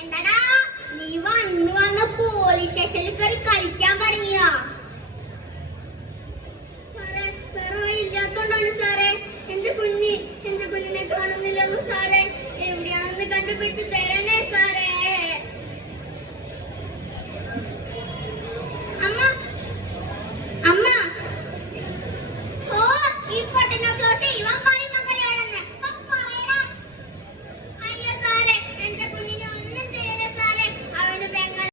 എന്താടാ? നീ വന്ന് വന്ന് പോലീസ് സ്റ്റേഷനിൽ കയറി കളിക്കാൻ തുടങ്ങിയ സാറേ വേറെ ഇല്ലാത്തോണ്ടാണ് സാറേ. എന്റെ കുഞ്ഞി എന്റെ കുഞ്ഞിനെ കാണുന്നില്ലെന്ന് സാറേ. എവിടെയാണെന്ന് കണ്ടുപിടിച്ച് തരണേ സാറേ.